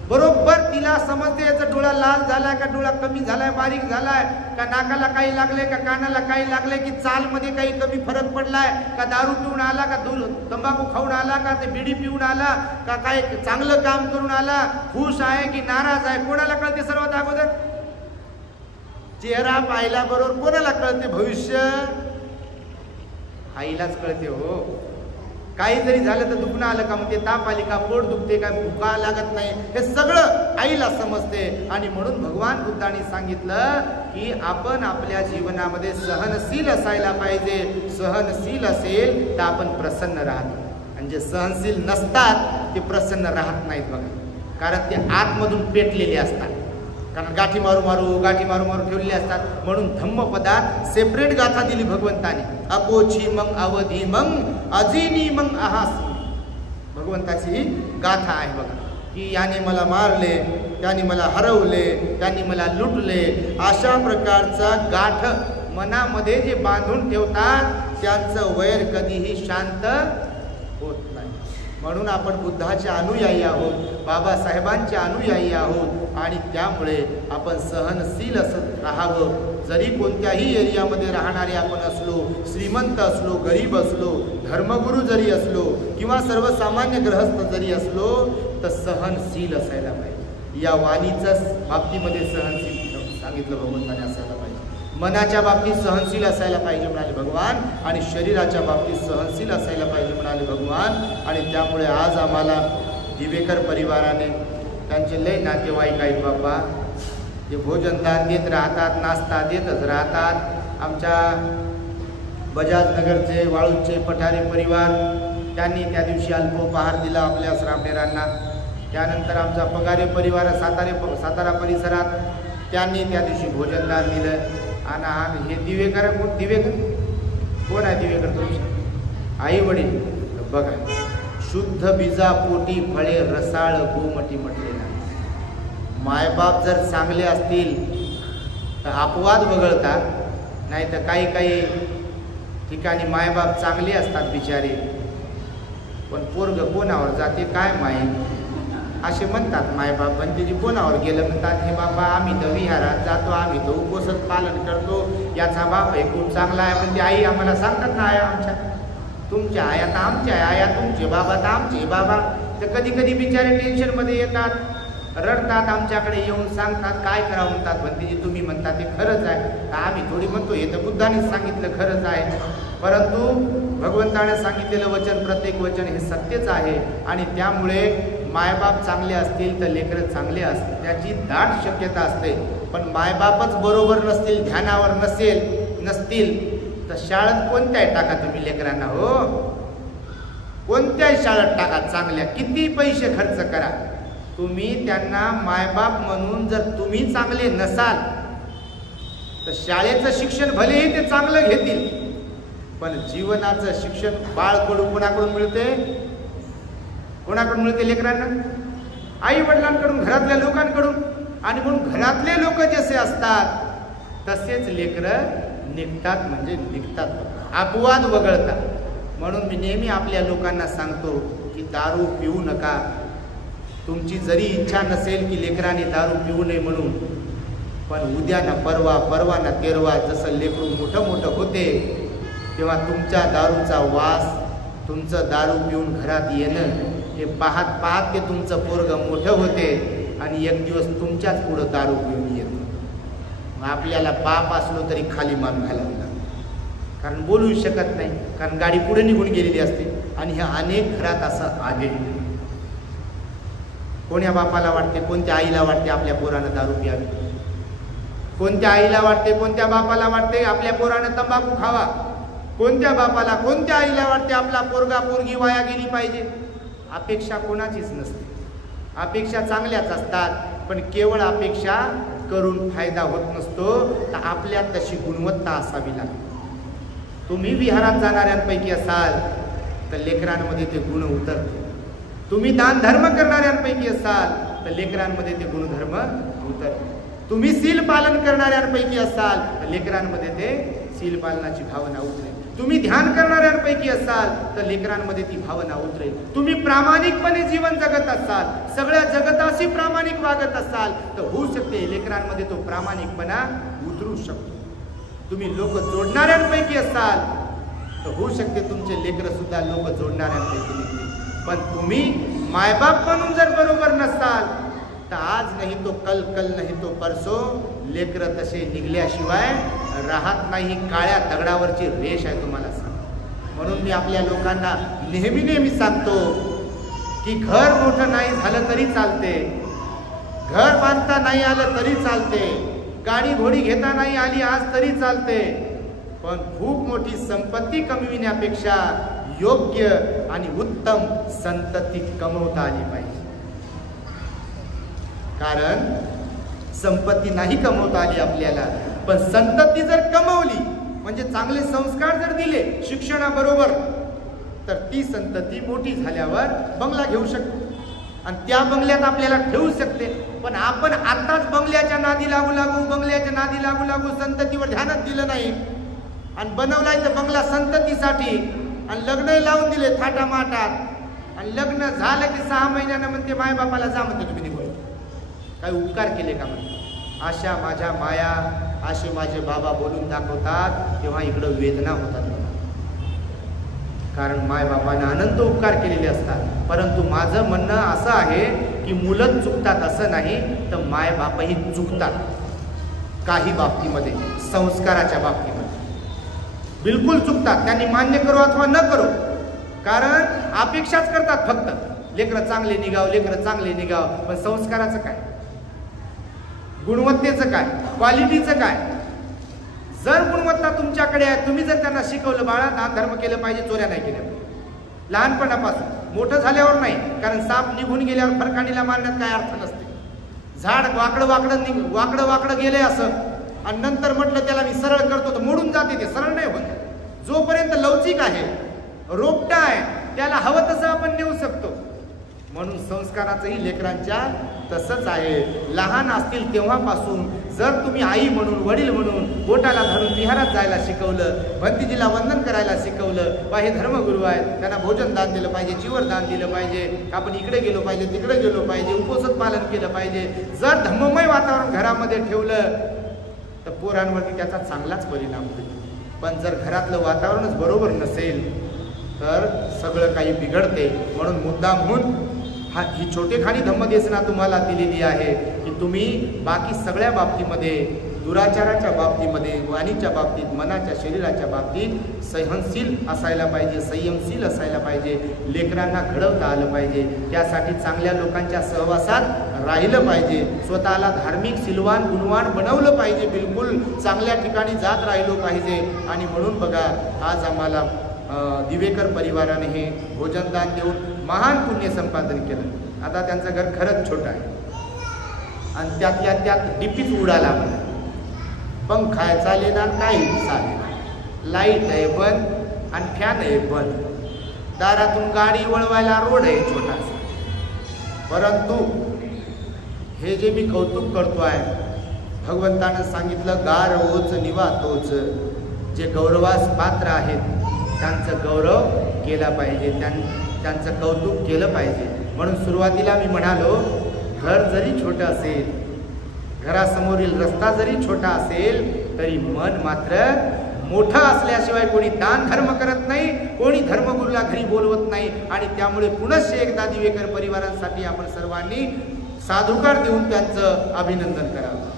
बरोबर तिला समजते, याचा डोळा लाल झालाय का, डोळा कमी झालाय, बारीक झालाय का, नाकाला काही लागले का, कानाला काही लागले की, चालमध्ये काही कमी फरक पडलाय का, दारू पिऊन आला का, तंबाखू खाऊन आला का, ते बिडी पिऊन आला का, काय चांगलं काम करून आला, खुश आहे की नाराज आहे, कोणाला कळते? सर्वात अगोदर चेहरा पाहिल्याबरोबर कोणाला कळते भविष्य? आईलाच कळते हो. काही जरी झालं तर दुखणं आलं का, मग ते ताप आली का, पोट दुखते का, भुका लागत नाही, हे सगळं आईला समजते. आणि म्हणून भगवान बुद्धांनी सांगितलं की आपण आपल्या जीवनामध्ये सहनशील असायला पाहिजे. सहनशील असेल तर आपण प्रसन्न राहतो, आणि जे सहनशील नसतात ते प्रसन्न राहत नाहीत बघा. कारण ते आतमधून पेटलेले असतात, कारण गाठी मारू मारू ठेवलेले असतात. म्हणून धम्मपदात सेपरेट गाथा दिली भगवंताने. अकोची मग अवधी मग अजिनी मग आहासी, भगवंताची ही गाथा आहे बघा. की याने मला मारले, त्याने मला हरवले, त्याने मला लुटले, अशा प्रकारचा गाठ मनामध्ये जे बांधून ठेवतात त्यांचं वैर कधीही शांत होत नाही. म्हणून आपण बुद्धाचे अनुयायी आहोत, बाबासाहेबांचे अनुयायी आहोत, आणि त्यामुळे आपण सहनशील असं राहावं. जरी कोणत्याही एरियामध्ये राहणारे आपण असलो, श्रीमंत असलो, गरीब असलो, धर्मगुरू जरी असलो किंवा सर्वसामान्य ग्रहस्थ जरी असलो, तर सहनशील असायला पाहिजे. या वाणीचं बाबतीमध्ये सहनशील सांगितलं भगवंताने असायला पाहिजे. मनाच्या बाबतीत सहनशील असायला पाहिजे म्हणाले भगवान, आणि शरीराच्या बाबतीत सहनशील असायला पाहिजे म्हणाले भगवान. आणि त्यामुळे आज आम्हाला दिवेकर परिवाराने, त्यांचे लय नातेवाईक आहेत बाबा, जे भोजनदान देत राहतात, नाश्ता देतच राहतात. आमच्या बजाजनगरचे वाळूंचे पठारे परिवार, त्यांनी त्या दिवशी अल्पोपहार दिला आपल्या श्रामणेरांना. त्यानंतर आमचा पगारे परिवार सातारा परिसरात, त्यांनी त्या दिवशी भोजनदान दिलं. आणि हे दिवेकर कोण आहे दिवेकर तुमचे आई वडील बघा. शुद्ध बीजापोटी फळे रसाळ गोमटी म्हटलेला. मायबाप जर चांगले असतील तर अपवाद वगळतात, नाही तर काही ठिकाणी मायबाप चांगले असतात बिचारे, पण पोरग कोणावर जाते काय माहीत, असे म्हणतात मायबाप. पण त्याची कोणावर गेलं म्हणतात, हे बाबा आम्ही तर विहारात जातो, आम्ही तर उपवासात पालन करतो, याचा बाप हे खूप चांगला आहे. पण ती आई आम्हाला सांगतात ना, आया आमच्या, तुमच्या आया तर आमच्या आया, तुमचे बाबा तर आमचे बाबा. तर कधी कधी बिचारे टेन्शनमध्ये येतात, रडतात, आमच्याकडे येऊन सांगतात काय करावं म्हणतात. भंतीजी तुम्ही म्हणतात ते खरंच आहे, तर आम्ही थोडी म्हणतो हे तर बुद्धानेच सांगितलं खरंच आहे. परंतु भगवंताने सांगितलेलं वचन, प्रत्येक वचन हे सत्यच आहे. आणि त्यामुळे मायबाप चांगले असतील तर लेकरं चांगले असतील, त्याची दाट शक्यता असते. पण मायबापच बरोबर नसतील, ध्यानावर नसतील तर शाळेत कोणत्याही टाका तुम्ही लेकरांना, हो कोणत्याही शाळेत टाका, चांगल्या किती पैसे खर्च करा, तुम्ही त्यांना मायबाप म्हणून जर तुम्ही चांगले नसाल तर शाळेचं शिक्षण भलेही ते चांगलं घेतील, पण जीवनाचं शिक्षण बाळकडून कोणाकडून मिळते, कोणाकडून मिळते लेकरांना, आई वडिलांकडून, घरातल्या लोकांकडून. आणि म्हणून घरातले लोक जसे असतात तसेच लेकरं निघतात, म्हणजे निघतात, अपवाद वगळतात. म्हणून मी नेहमी आपल्या लोकांना सांगतो की दारू पिऊ नका. तुमची जरी इच्छा नसेल की लेकराने दारू पिऊ नये म्हणून, पण उद्या ना परवा ना तेरवा जसं लेकरू मोठं होते तेव्हा तुमच्या दारूचा वास, तुमचं दारू पिऊन घरात येणं हे पाहत ते तुमचं पोरगं मोठं होते, आणि एक दिवस तुमच्याच पुढं दारू पिऊन येतं. आपल्याला बाप असलो तरी खाली मान घालावं लागतं, कारण बोलू शकत नाही, कारण गाडी पुढे निघून गेलेली असते. आणि हे अनेक घरात असं आहे. कोण्या बापाला वाटते, कोणत्या आईला वाटते आपल्या पोरानं दारू प्यावी, कोणत्या आईला वाटते, कोणत्या बापाला वाटते आपल्या पोरानं तंबाखू खावा, कोणत्या बापाला, कोणत्या आईला वाटते आपला पोरगा पोरगी वाया गेली पाहिजे. अपेक्षा कोणाचीच नसते, अपेक्षा चांगल्याच असतात, पण केवळ अपेक्षा करून फायदा होत नसतो. तर आपल्यात तशी गुणवत्ता असावी लागते. तुम्ही विहारात जाणाऱ्यांपैकी असाल तर लेकरांमध्ये ते गुण उतरते. तुम्ही दान धर्म करणाऱ्यांपैकी असाल तर लेकरांमध्ये ते गुणधर्म उतरते. तुम्ही सील पालन करणाऱ्यांपैकी असाल तर लेकरांमध्ये ते सील पालनाची भावना उतरेल. तुम्ही ध्यान करणाऱ्यांपैकी असाल तर लेकरांमध्ये ती भावना उतरेल. तुम्ही प्रामाणिकपणे जीवन जगत असाल, सगळ्या जगताशी प्रामाणिक वागत असाल तर होऊ शकते लेकरांमध्ये तो प्रामाणिकपणा उतरू शकतो. तुम्ही लोक जोडणाऱ्यांपैकी असाल तर होऊ शकते तुमचे लेकरं सुद्धा लोक जोडणाऱ्यांपैकी निघतील. पण तुम्ही मायबाप म्हणून जर बरोबर नसाल तर आज नाही तो कल नाही तो परसो लेकरं तसे निघल्याशिवाय राहत नाही. काळ्या दगडावरची रेष आहे, तुम्हाला सांग. म्हणून मी आपल्या लोकांना नेहमी सांगतो की घर मोठं नाही झालं तरी चालते, घर बांधता नाही आलं तरी चालते, गाडी घोडी घेता नाही आली आज तरी चालते, पण खूप मोठी संपत्ती कमविण्यापेक्षा योग्य आणि उत्तम संतती कमवता आली पाहिजे. कारण संपत्ती नाही कमवता आली आपल्याला, पण संतती जर कमवली म्हणजे चांगले संस्कार जर दिले शिक्षणाबरोबर, तर ती संतती मोठी झाल्यावर बंगला घेऊ शकते आणि त्या बंगल्यात आपल्याला ठेवू शकते. पण आपण आताच बंगल्याच्या नादी लागू लागू संततीवर ध्यानच दिलं नाही आणि बनवलाय तर बंगला संततीसाठी आणि लग्न लावून दिले थाटामाटात आणि लग्न झालं की 6 महिन्यानं म्हणते मायबापाला जा म्हणते तुम्ही निघून. काही उपकार केले का म्हणते. अशा माझ्या माया असे माझे बाबा बोलून दाखवतात तेव्हा इकडं वेदना होतात. कारण मायबापानं अनंत उपकार केलेले असतात. परंतु माझं म्हणणं असं आहे की मुलं चुकतात असं नाही, तर मायबापही चुकतात काही बाबतीमध्ये, संस्काराच्या बाबतीमध्ये बिलकुल चुकतात. त्यांनी मान्य करो अथवा न करो, कारण अपेक्षाच करतात फक्त लेकरं चांगले निघाव, पण संस्काराचं काय, गुणवत्तेचं काय, क्वालिटीचं काय. जर गुणवत्ता तुमच्याकडे आहे, तुम्ही जर त्यांना शिकवलं बाळा दान धर्म केलं पाहिजे, चोऱ्या नाही केल्या पाहिजे लहानपणापासून, मोठं झाल्यावर नाही. कारण साप निघून गेल्यावर फरकाणीला मारण्यात काय अर्थ नसते. झाड वाकडं गेलंय असं आणि नंतर म्हटलं त्याला मी सरळ करतो तर मोडून जाते, ते सरळ नाही होत. जोपर्यंत लवचिक आहे, रोपटा आहे, त्याला हवं तसं आपण नेऊ शकतो. म्हणून संस्काराचंही लेकरांच्या तसंच आहे. लहान असतील तेव्हापासून जर तुम्ही आई म्हणून, वडील म्हणून बोटाला धरून विहारात जायला शिकवलं, भंतीजीला वंदन करायला शिकवलं, बा हे धर्मगुरू आहेत, त्यांना भोजन दान दिलं पाहिजे, चिवर दान दिलं पाहिजे, आपण इकडे गेलो पाहिजे, तिकडे गेलो पाहिजे, उपोषण पालन केलं पाहिजे, जर धम्ममय वातावरण घरामध्ये ठेवलं तर पोरांवरती त्याचा चांगलाच परिणाम होईल. पण जर घरातलं वातावरणच बरोबर नसेल तर सगळं काही बिघडते. म्हणून मुद्दामहून ही छोटेखानी धम्मदेशना तुम्हाला दिलेली आहे की तुम्ही बाकी सगळ्या बाबतीमध्ये, दुराचाराच्या बाबतीमध्ये, वाणीच्या बाबतीत, मनाच्या शरीराच्या बाबतीत सहनशील असायला पाहिजे, संयमशील असायला पाहिजे, लेकरांना घडवता आलं पाहिजे. त्यासाठी चांगल्या लोकांच्या सहवासात राहिलं पाहिजे, स्वतःला धार्मिक, सिलवान, गुणवान बनवलं पाहिजे, बिलकुल चांगल्या ठिकाणी जात राहिलो पाहिजे. आणि म्हणून बघा आज आम्हाला दिवेकर परिवाराने हे भोजनदान देऊन महान पुण्य संपादन केलं. आता त्यांचं घर खरंच छोटं आहे आणि त्यात डीपीच उडाला मला, पंखा आहे चालेना, काही चालेना, लाईट आहे बंद आणि फॅन आहे बंद, दारातून गाडी वळवायला रोड आहे छोटासा. परंतु हे जे मी कौतुक करतो आहे, भगवंतानं सांगितलं गार ओच निवा तोच, जे गौरवास पात्र आहेत त्यांचं गौरव केला पाहिजे, त्यांचं कौतुक केलं पाहिजे. म्हणून सुरुवातीला मी म्हणालो, घर जरी छोटं असेल, घरासमोरील रस्ता जरी छोटा असेल, तरी मन मात्र मोठं असल्याशिवाय कोणी दान धर्म करत नाही, कोणी धर्मगुरूला घरी बोलवत नाही. आणि त्यामुळे पुनश्च एकदा दिवेकर परिवारांसाठी आपण सर्वांनी साधुकार देऊन त्यांचं अभिनंदन करावं.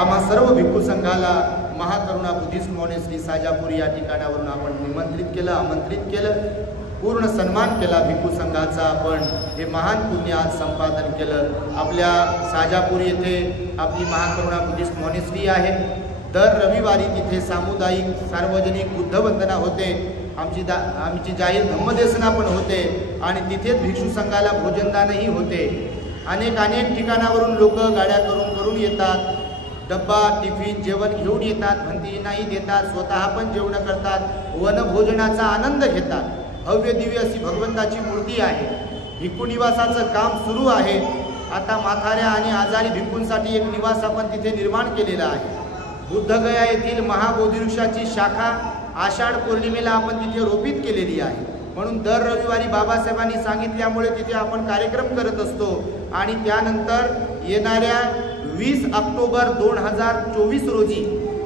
आम्हा सर्व भिक्खू संघाला महाकरुणा बुद्धिस्ट मॉनेस्ट्री साजापूर या ठिकाणावरून आपण निमंत्रित केलं, आमंत्रित केलं, पूर्ण सन्मान केला भिक्खू संघाचा. आपण हे महान पुण्य आज संपादन केलं. आपल्या साजापूर येथे आपली महाकरुणा बुद्धिस्ट मॉनेस्ट्री आहे. दर रविवारी तिथे सामुदायिक सार्वजनिक बुद्धवंदना होते, आमची जाहीर धम्मदेशना पण होते आणि तिथेच भिक्षू संघाला भोजनदानही होते. अनेक ठिकाणावरून लोक गाड्या करून येतात, डब्बा टिफिन जेवण घेऊन येतात, भंतीजींनाही देतात, स्वतः पण जेवण करतात, वनभोजनाचा आनंद घेतात. भव्य दिव्य अशी भगवंताची मूर्ती आहे. भिक्खू निवासाचं काम सुरू आहे. आता म्हाताऱ्या आणि आजारी भिक्खूंसाठी एक निवास आपण तिथे निर्माण केलेला आहे. बुद्धगया येथील महाबोधिवृक्षाची शाखा आषाढ पौर्णिमेला आपण तिथे रोपित केलेली आहे. म्हणून दर रविवारी बाबासाहेबांनी सांगितल्यामुळे तिथे आपण कार्यक्रम करत असतो. आणि त्यानंतर येणाऱ्या 20 ऑक्टोबर 2024 रोजी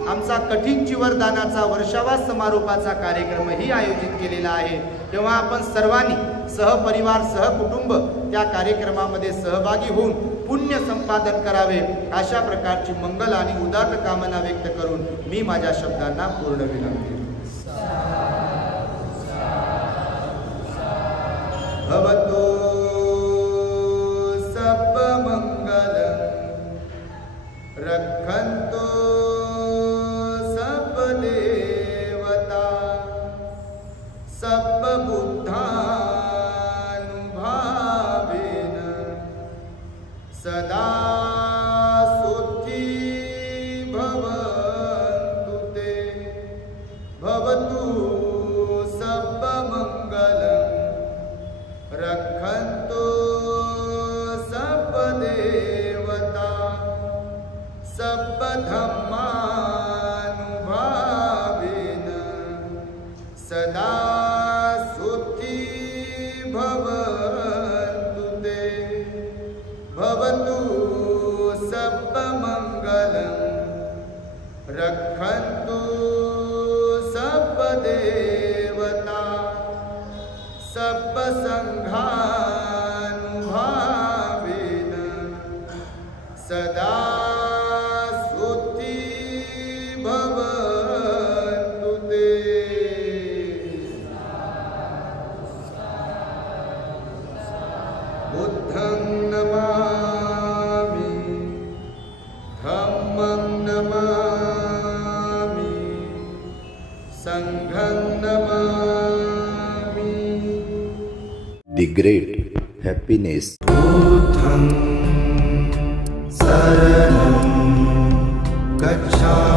आमचा कठीण चिवरदानाचा वर्षावास समारोपाचा कार्यक्रमही आयोजित केलेला आहे. तेव्हा आपण सर्वांनी सहपरिवार सहकुटुंब त्या कार्यक्रमामध्ये सहभागी होऊन पुण्य संपादन करावे, अशा प्रकारची मंगल आणि उदात्त कामना व्यक्त करून मी माझ्या शब्दांना पूर्ण विनंती. भवतो सब मंगलम रक्षन्तु सब देवता सब बुद्धानुभावेन सदा सुखी भवन्तु ते. भवतु सब मंगलम रक्षन्तु सब देवता सब धम्मानुभावेन सदा सुखी भवन्तु ते. भवतु सब मंगलम रक्षन्तु सब देवता सब संघानुभावेन सदा सुखी भवन्तु ते. बुद्धं नमामि धम्मं नमामि संघं नमामि. The great happiness. बुद्धं शरणं गच्छामि.